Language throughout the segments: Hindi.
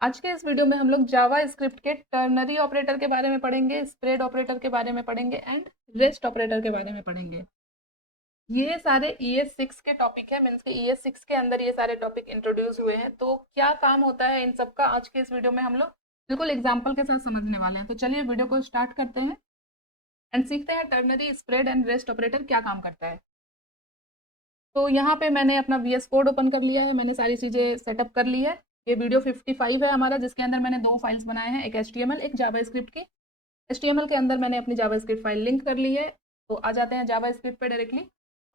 आज के इस वीडियो में हम लोग जावा स्क्रिप्ट के टर्नरी ऑपरेटर के बारे में पढ़ेंगे, स्प्रेड ऑपरेटर के बारे में पढ़ेंगे एंड रेस्ट ऑपरेटर के बारे में पढ़ेंगे। ये सारे ES6 के टॉपिक है, मीन्स के ES6 के अंदर ये सारे टॉपिक इंट्रोड्यूस हुए हैं। तो क्या काम होता है इन सब का, आज के इस वीडियो में हम लोग बिल्कुल एग्जाम्पल के साथ समझने वाले हैं। तो चलिए वीडियो को स्टार्ट करते हैं एंड सीखते हैं ternary, spread and rest operator क्या काम करता है। तो यहाँ पे मैंने अपना VS कोड ओपन कर लिया है, मैंने सारी चीज़ें सेटअप कर ली है। ये वीडियो 55 है हमारा, जिसके अंदर मैंने 2 फाइल्स बनाए हैं, एक HTML एक जावास्क्रिप्ट की। HTML के अंदर मैंने अपनी जावास्क्रिप्ट फाइल लिंक कर ली है। तो आ जाते हैं जावास्क्रिप्ट पे डायरेक्टली,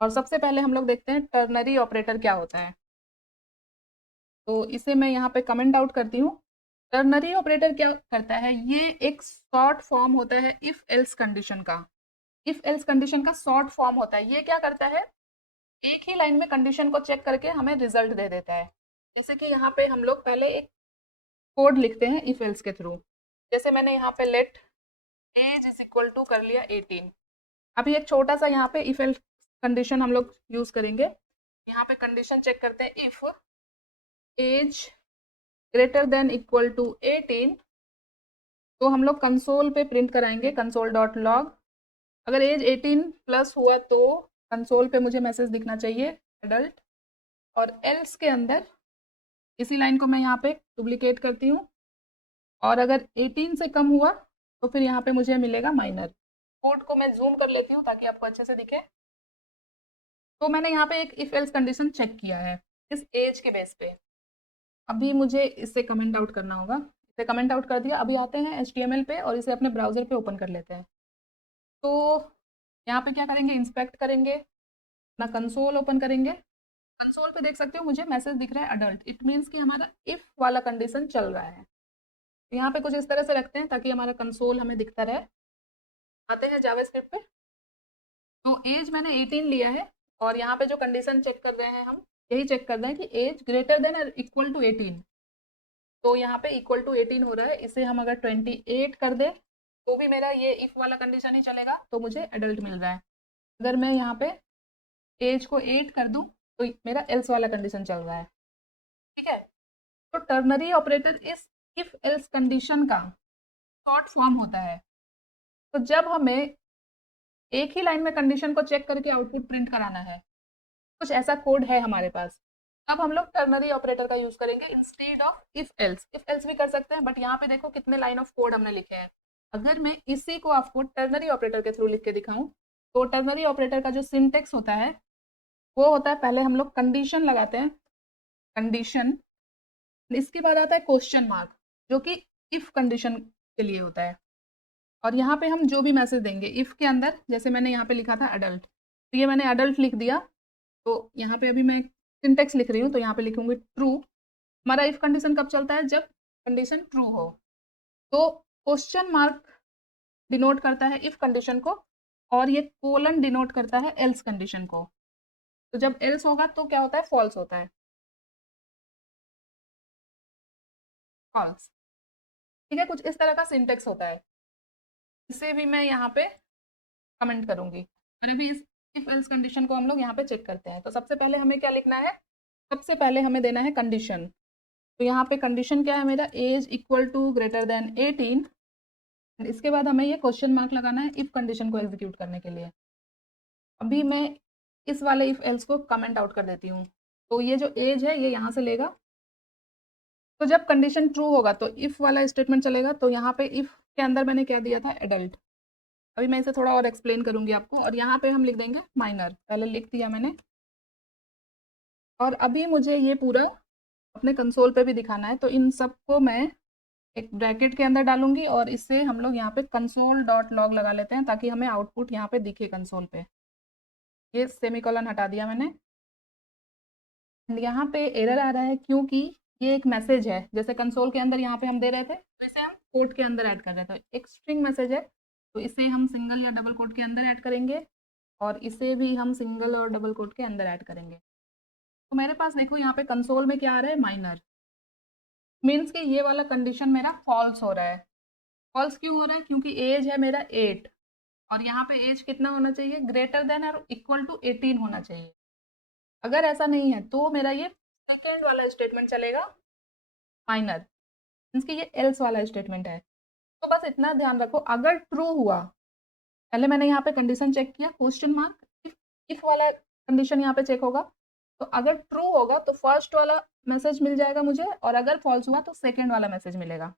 और सबसे पहले हम लोग देखते हैं टर्नरी ऑपरेटर क्या होता है। तो इसे मैं यहाँ पे कमेंट आउट करती हूँ। टर्नरी ऑपरेटर क्या करता है, ये एक शॉर्ट फॉर्म होता है इफ एल्स कंडीशन का। इफ एल्स कंडीशन का शॉर्ट फॉर्म होता है। ये क्या करता है, एक ही लाइन में कंडीशन को चेक करके हमें रिजल्ट दे देता है। जैसे कि यहाँ पे हम लोग पहले एक कोड लिखते हैं इफ एल्स के थ्रू। जैसे मैंने यहाँ पे let age is equal to कर लिया 18। अभी एक छोटा सा यहाँ पे इफ एल्स कंडीशन हम लोग यूज करेंगे। यहाँ पे कंडीशन चेक करते हैं, if age greater than equal to 18, तो हम लोग कंसोल पे प्रिंट कराएंगे कंसोल डॉट लॉग। अगर एज 18 प्लस हुआ तो कंसोल पे मुझे मैसेज दिखना चाहिए एडल्ट। और एल्स के अंदर इसी लाइन को मैं यहाँ पे डुप्लीकेट करती हूँ, और अगर 18 से कम हुआ तो फिर यहाँ पे मुझे मिलेगा माइनर। कोड को मैं जूम कर लेती हूँ ताकि आपको अच्छे से दिखे। तो मैंने यहाँ पे एक इफ एल्स कंडीशन चेक किया है इस एज के बेस पे। अभी मुझे इसे कमेंट आउट करना होगा। इसे कमेंट आउट कर दिया। अभी आते हैं HTML पे और इसे अपने ब्राउजर पे ओपन कर लेते हैं। तो यहाँ पे क्या करेंगे, इंस्पेक्ट करेंगे, अपना कंसोल ओपन करेंगे। कंसोल पे देख सकते हो मुझे मैसेज दिख रहा है अडल्ट। इट मीन्स कि हमारा इफ वाला कंडीशन चल रहा है। तो यहाँ पे कुछ इस तरह से रखते हैं ताकि हमारा कंसोल हमें दिखता रहे। आते हैं जावास्क्रिप्ट पे। तो एज मैंने 18 लिया है, और यहाँ पे जो कंडीशन चेक कर रहे हैं हम, यही चेक कर रहे हैं कि एज ग्रेटर देन और इक्वल टू 18। तो यहाँ पे इक्वल टू 18 हो रहा है, इसे हम अगर 28 कर दे तो भी मेरा ये इफ वाला कंडीशन ही चलेगा, तो मुझे एडल्ट मिल रहा है। अगर मैं यहाँ पे एज को 8 कर दूं तो मेरा एल्स वाला कंडीशन चल रहा है। ठीक है। तो टर्नरी ऑपरेटर इस इफ एल्स कंडीशन का शॉर्ट फॉर्म होता है। तो जब हमें एक ही लाइन में कंडीशन को चेक करके आउटपुट प्रिंट कराना है, कुछ ऐसा कोड है हमारे पास, अब हम लोग टर्नरी ऑपरेटर का यूज करेंगे instead of if else. If else भी कर सकते हैं, बट यहाँ पे देखो कितने लाइन ऑफ कोड हमने लिखे हैं। अगर मैं इसी को आपको टर्नरी ऑपरेटर के थ्रू लिख के दिखाऊं, तो टर्नरी ऑपरेटर का जो सिंटेक्स होता है वो होता है, पहले हम लोग कंडीशन लगाते हैं, कंडीशन, इसके बाद आता है क्वेश्चन मार्क, जो कि इफ कंडीशन के लिए होता है। और यहाँ पे हम जो भी मैसेज देंगे इफ के अंदर, जैसे मैंने यहाँ पे लिखा था अडल्ट, तो ये मैंने अडल्ट लिख दिया। तो यहाँ पे अभी मैं सिंटेक्स लिख रही हूँ, तो यहाँ पे लिखूंगी ट्रू। हमारा इफ कंडीशन कब चलता है, जब कंडीशन ट्रू हो। तो क्वेश्चन मार्क डिनोट करता है इफ कंडीशन को, और ये कोलन डिनोट करता है एल्स कंडीशन को। तो जब एल्स होगा तो क्या होता है, फॉल्स होता है, फॉल्स। ठीक है, कुछ इस तरह का सिंटेक्स होता है। इसे भी मैं यहाँ पे कमेंट करूंगी। और अभी इस इफ एल्स कंडीशन को हम लोग यहाँ पे चेक करते हैं। तो सबसे पहले हमें क्या लिखना है, सबसे पहले हमें देना है कंडीशन। तो यहाँ पे कंडीशन क्या है मेरा, age equal to greater than 18। इसके बाद हमें ये क्वेश्चन मार्क लगाना है इफ कंडीशन को एग्जीक्यूट करने के लिए। अभी मैं इस वाले इफ एल्स को कमेंट आउट कर देती हूँ। तो ये जो एज है ये यहाँ से लेगा। तो जब कंडीशन ट्रू होगा तो इफ वाला स्टेटमेंट चलेगा। तो यहाँ पे इफ के अंदर मैंने क्या दिया था, एडल्ट। अभी मैं इसे थोड़ा और एक्सप्लेन करूंगी आपको। और यहाँ पे हम लिख देंगे माइनर, पहले लिख दिया मैंने। और अभी मुझे ये पूरा अपने कंसोल पे भी दिखाना है, तो इन सबको मैं एक ब्रैकेट के अंदर डालूंगी, और इससे हम लोग यहाँ पे कंसोल डॉट लॉग लगा लेते हैं ताकि हमें आउटपुट यहाँ पे दिखे कंसोल पे। ये सेमीकोलन हटा दिया मैंने। यहाँ पे एरर आ रहा है क्योंकि ये एक मैसेज है, जैसे कंसोल के अंदर यहाँ पे हम दे रहे थे, तो इसे हम कोड के अंदर ऐड कर रहे थे। एक स्ट्रिंग मैसेज है, तो इसे हम सिंगल या डबल कोट के अंदर ऐड करेंगे, और इसे भी हम सिंगल और डबल कोट के अंदर ऐड करेंगे। तो मेरे पास देखो यहाँ पे कंसोल में क्या आ रहा है, माइनर। मीन्स कि ये वाला कंडीशन मेरा फॉल्स हो रहा है। फॉल्स क्यों हो रहा है, क्योंकि एज है मेरा 8, और यहाँ पे एज कितना होना चाहिए, ग्रेटर देन और इक्वल टू 18 होना चाहिए। अगर ऐसा नहीं है तो मेरा ये सेकेंड वाला स्टेटमेंट चलेगा, माइनर। मीन्स कि ये एल्स वाला स्टेटमेंट है। तो बस इतना ध्यान रखो, अगर ट्रू हुआ, पहले मैंने यहाँ पे कंडीशन चेक किया, क्वेश्चन मार्क, इफ वाला कंडीशन यहाँ पे चेक होगा, तो अगर ट्रू होगा तो फर्स्ट वाला मैसेज मिल जाएगा मुझे, और अगर फॉल्स हुआ तो सेकेंड वाला मैसेज मिलेगा।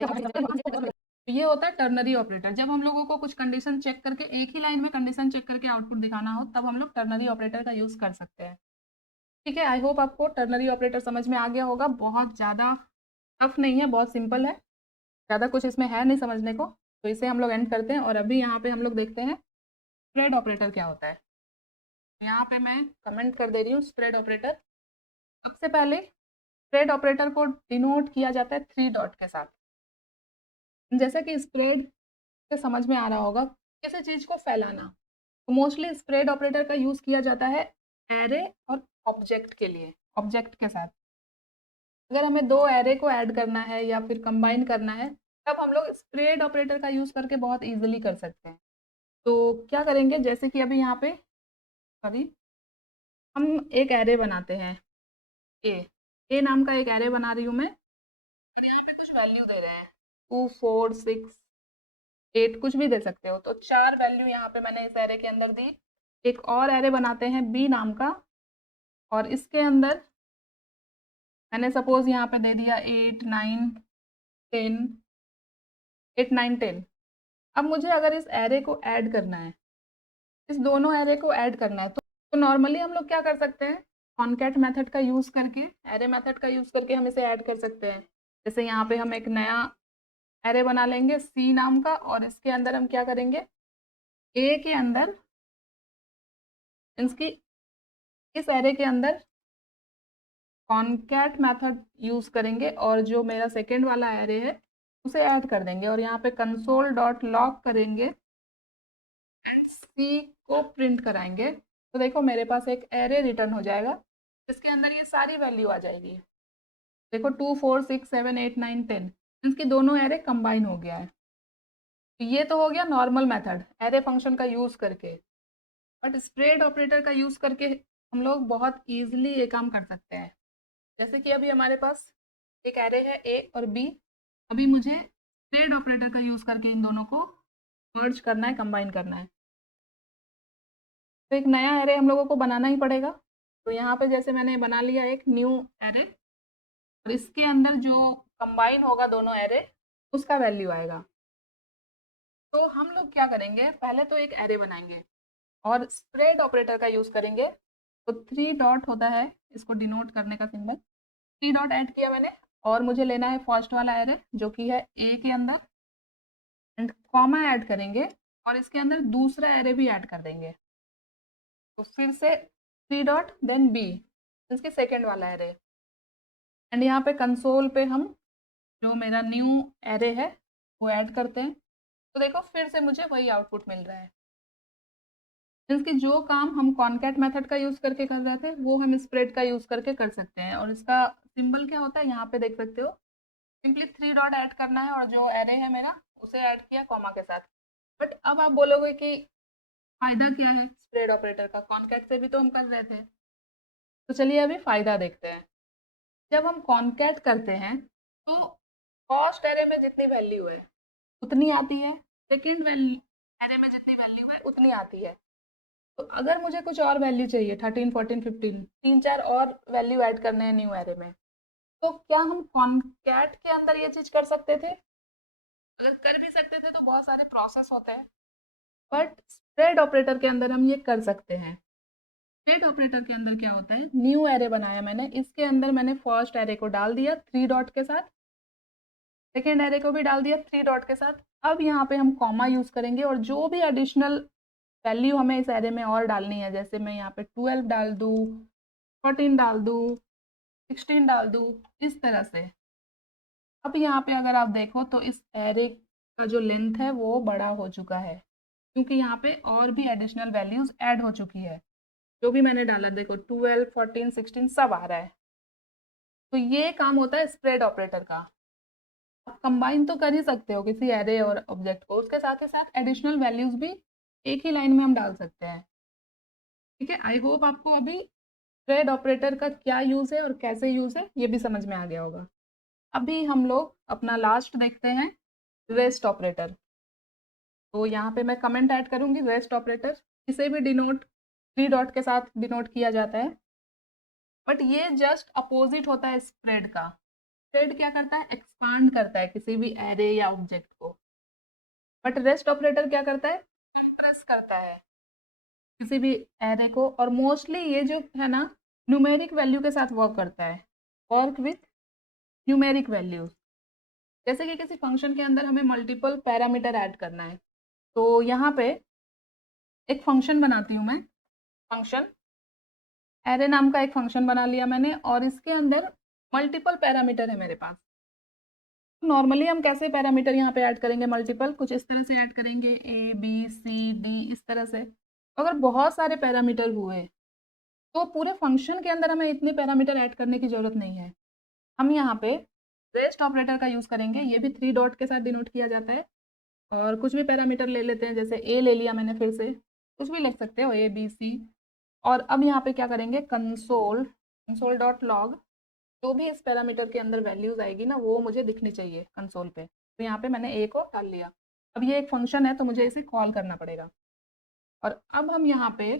तो ये होता है टर्नरी ऑपरेटर। जब हम लोगों को कुछ कंडीशन चेक करके, एक ही लाइन में कंडीशन चेक करके आउटपुट दिखाना हो, तब हम लोग टर्नरी ऑपरेटर का यूज कर सकते हैं। ठीक है, आई होप आपको टर्नरी ऑपरेटर समझ में आ गया होगा। बहुत ज़्यादा टफ नहीं है, बहुत सिंपल है, ज़्यादा कुछ इसमें है नहीं समझने को। तो इसे हम लोग एंड करते हैं, और अभी यहाँ पे हम लोग देखते हैं स्प्रेड ऑपरेटर क्या होता है। यहाँ पे मैं कमेंट कर दे रही हूँ स्प्रेड ऑपरेटर। सबसे पहले स्प्रेड ऑपरेटर को डिनोट किया जाता है 3 डॉट के साथ। जैसा कि स्प्रेड से समझ में आ रहा होगा, किसी चीज़ को फैलाना, तो मोस्टली स्प्रेड ऑपरेटर का यूज़ किया जाता है एरे और ऑब्जेक्ट के लिए, ऑब्जेक्ट के साथ। अगर हमें 2 एरे को ऐड करना है या फिर कंबाइन करना है, तब हम लोग स्प्रेड ऑपरेटर का यूज़ करके बहुत ईजिली कर सकते हैं। तो क्या करेंगे, जैसे कि अभी यहाँ पे सॉरी हम एक एरे बनाते हैं, ए नाम का एक एरे बना रही हूँ मैं, और यहाँ पे कुछ वैल्यू दे रहे हैं 2 4 6 8, कुछ भी दे सकते हो। तो 4 वैल्यू यहाँ पे मैंने इस एरे के अंदर दी। एक और एरे बनाते हैं बी नाम का, और इसके अंदर मैंने सपोज यहाँ पे दे दिया 8 9 10, 8 9 10। अब मुझे अगर इस एरे को ऐड करना है, इस दोनों एरे को ऐड करना है, तो नॉर्मली हम लोग क्या कर सकते हैं, कॉनकैट मेथड का यूज़ करके, एरे मेथड का यूज़ करके हम इसे ऐड कर सकते हैं। जैसे यहाँ पे हम एक नया एरे बना लेंगे सी नाम का, और इसके अंदर हम क्या करेंगे, ए के अंदर इसकी, इस एरे के अंदर कॉनकैट मेथड यूज़ करेंगे, और जो मेरा सेकेंड वाला एरे है उसे ऐड कर देंगे, और यहाँ पे कंसोल डॉट लॉग करेंगे, सी को प्रिंट कराएंगे। तो देखो मेरे पास एक एरे रिटर्न हो जाएगा, जिसके अंदर ये सारी वैल्यू आ जाएगी। देखो 2 4 6 7 8 9 10, इसके दोनों एरे कंबाइन हो गया है। तो ये तो हो गया नॉर्मल मेथड एरे फंक्शन का यूज़ करके। बट स्प्रेड ऑपरेटर का यूज़ करके हम लोग बहुत ईजिली ये काम कर सकते हैं। जैसे कि अभी हमारे पास एक एरे है ए और बी, अभी मुझे स्प्रेड ऑपरेटर का यूज़ करके इन दोनों को मर्ज करना है, कंबाइन करना है। तो एक नया एरे हम लोगों को बनाना ही पड़ेगा। तो यहाँ पे जैसे मैंने बना लिया एक न्यू एरे, और इसके अंदर जो कंबाइन होगा दोनों एरे, उसका वैल्यू आएगा। तो हम लोग क्या करेंगे, पहले तो एक एरे बनाएंगे और स्प्रेड ऑपरेटर का यूज़ करेंगे। तो 3 डॉट होता है इसको डिनोट करने का सिंबल, 3 डॉट ऐड किया मैंने, और मुझे लेना है फर्स्ट वाला एरे जो कि है ए के अंदर, एंड कॉमा ऐड करेंगे, और इसके अंदर दूसरा एरे भी ऐड कर देंगे। तो फिर से 3 डॉट देन बी, इसके सेकेंड वाला एरे, एंड यहाँ पे कंसोल पे हम जो मेरा न्यू एरे है वो ऐड करते हैं। तो देखो फिर से मुझे वही आउटपुट मिल रहा है। इसकी जो काम हम कॉनकैट मेथड का यूज़ करके कर रहे थे, वो हम स्प्रेड का यूज़ करके कर सकते हैं। और इसका सिंबल क्या होता है यहाँ पे देख सकते हो, सिंपली 3 डॉट ऐड करना है, और जो एरे है मेरा उसे ऐड किया कॉमा के साथ। बट अब आप बोलोगे कि फ़ायदा क्या है स्प्रेड ऑपरेटर का, कॉनकैट से भी तो हम कर रहे थे। तो चलिए अभी फ़ायदा देखते हैं। जब हम कॉनकैट करते हैं तो फर्स्ट एरे में जितनी वैल्यू है उतनी आती है, सेकेंड एरे में जितनी वैल्यू है उतनी आती है। तो अगर मुझे कुछ और वैल्यू चाहिए 13 14 15, 3 4 और वैल्यू ऐड करने हैं न्यू एरे में, तो क्या हम कॉनकैट के अंदर ये चीज़ कर सकते थे? अगर कर भी सकते थे तो बहुत सारे प्रोसेस होते हैं, बट स्प्रेड ऑपरेटर के अंदर हम ये कर सकते हैं। स्प्रेड ऑपरेटर के अंदर क्या होता है, न्यू एरे बनाया मैंने, इसके अंदर मैंने फर्स्ट एरे को डाल दिया 3 डॉट के साथ, सेकेंड एरे को भी डाल दिया 3 डॉट के साथ। अब यहाँ पे हम कॉमा यूज़ करेंगे, और जो भी एडिशनल वैल्यू हमें इस एरे में और डालनी है, जैसे मैं यहाँ पे 12 डाल दूँ, 14 डाल दूँ, 16 डाल दूँ, इस तरह से। अब यहाँ पे अगर आप देखो तो इस एरे का जो लेंथ है वो बड़ा हो चुका है, क्योंकि यहाँ पे और भी एडिशनल वैल्यूज ऐड हो चुकी है। जो भी मैंने डाला देखो 12 14 16 सब आ रहा है। तो ये काम होता है स्प्रेड ऑपरेटर का। आप कंबाइन तो कर ही सकते हो किसी एरे और ऑब्जेक्ट को, उसके साथ ही साथ एडिशनल वैल्यूज भी एक ही लाइन में हम डाल सकते हैं। ठीक है, आई होप आपको अभी स्प्रेड ऑपरेटर का क्या यूज़ है और कैसे यूज़ है ये भी समझ में आ गया होगा। अभी हम लोग अपना लास्ट देखते हैं, रेस्ट ऑपरेटर। तो यहाँ पे मैं कमेंट ऐड करूंगी, रेस्ट ऑपरेटर इसे भी डिनोट 3 डॉट के साथ डिनोट किया जाता है, बट ये जस्ट अपोजिट होता है स्प्रेड का। स्प्रेड क्या करता है, एक्सपांड करता है किसी भी एरे या ऑब्जेक्ट को, बट रेस्ट ऑपरेटर क्या करता है, कंप्रेस करता है किसी भी एरे को। और मोस्टली ये जो है ना, न्यूमेरिक वैल्यू के साथ वर्क करता है, वर्क विथ न्यूमेरिक वैल्यूज। जैसे कि किसी फंक्शन के अंदर हमें मल्टीपल पैरामीटर ऐड करना है, तो यहाँ पे एक फंक्शन बनाती हूँ मैं, फंक्शन एरे नाम का एक फंक्शन बना लिया मैंने, और इसके अंदर मल्टीपल पैरामीटर है मेरे पास। नॉर्मली हम कैसे पैरामीटर यहाँ पे ऐड करेंगे, मल्टीपल कुछ इस तरह से ऐड करेंगे, ए बी सी डी इस तरह से। अगर बहुत सारे पैरामीटर हुए तो पूरे फंक्शन के अंदर हमें इतने पैरामीटर ऐड करने की जरूरत नहीं है। हम यहाँ पे रेस्ट ऑपरेटर का यूज करेंगे, ये भी 3 डॉट के साथ डिनोट किया जाता है। और कुछ भी पैरामीटर ले लेते हैं, जैसे ए ले लिया मैंने, फिर से कुछ भी लिख सकते हो, ए बी सी। और अब यहाँ पे क्या करेंगे, कंसोल डॉट लॉग, जो भी इस पैरामीटर के अंदर वैल्यूज आएगी ना, वो मुझे दिखनी चाहिए कंसोल पे। तो यहाँ पे मैंने ए को डाल लिया। अब ये एक फंक्शन है तो मुझे इसे कॉल करना पड़ेगा। और अब हम यहाँ पे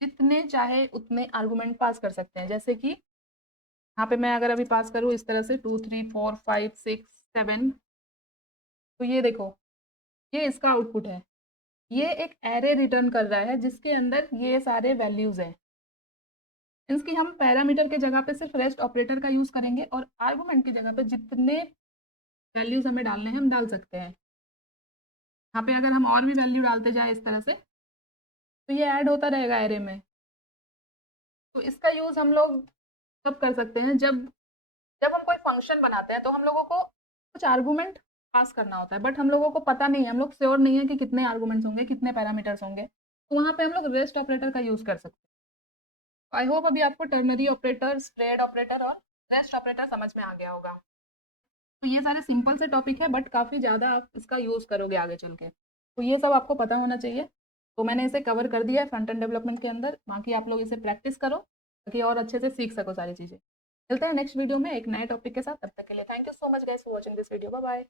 जितने चाहे उतने आर्गुमेंट पास कर सकते हैं, जैसे कि यहाँ पे मैं अगर अभी पास करूँ इस तरह से 2 3 4 5 6 7, तो ये देखो, ये इसका आउटपुट है। ये एक एरे रिटर्न कर रहा है जिसके अंदर ये सारे वैल्यूज हैं। मीन्स कि हम पैरामीटर के जगह पे सिर्फ रेस्ट ऑपरेटर का यूज करेंगे, और आर्गुमेंट की जगह पे जितने वैल्यूज हमें डालने हैं हम डाल सकते हैं। यहाँ पे अगर हम और भी वैल्यू डालते जाए इस तरह से, तो ये ऐड होता रहेगा एरे में। तो इसका यूज हम लोग तब कर सकते हैं जब जब हम कोई फंक्शन बनाते हैं, तो हम लोगों को कुछ आर्गुमेंट पास करना होता है, बट हम लोगों को पता नहीं है, हम लोग श्योर नहीं है कि कितने आर्गुमेंट्स होंगे, कितने पैरामीटर्स होंगे। तो वहाँ पे हम लोग रेस्ट ऑपरेटर का यूज कर सकते हैं। आई होप अभी आपको टर्नरी ऑपरेटर, स्प्रेड ऑपरेटर और रेस्ट ऑपरेटर समझ में आ गया होगा। तो ये सारे सिंपल से टॉपिक है, बट काफ़ी ज़्यादा आप इसका यूज़ करोगे आगे चल के, तो ये सब आपको पता होना चाहिए। तो मैंने इसे कवर कर दिया है फ्रंट एंड डेवलपमेंट के अंदर, बाकी आप लोग इसे प्रैक्टिस करो ताकि और अच्छे से सीख सको सारी चीज़ें। मिलते हैं नेक्स्ट वीडियो में एक नए टॉपिक के साथ, तब तक के लिए thank you so much guys for watching this video. Bye bye.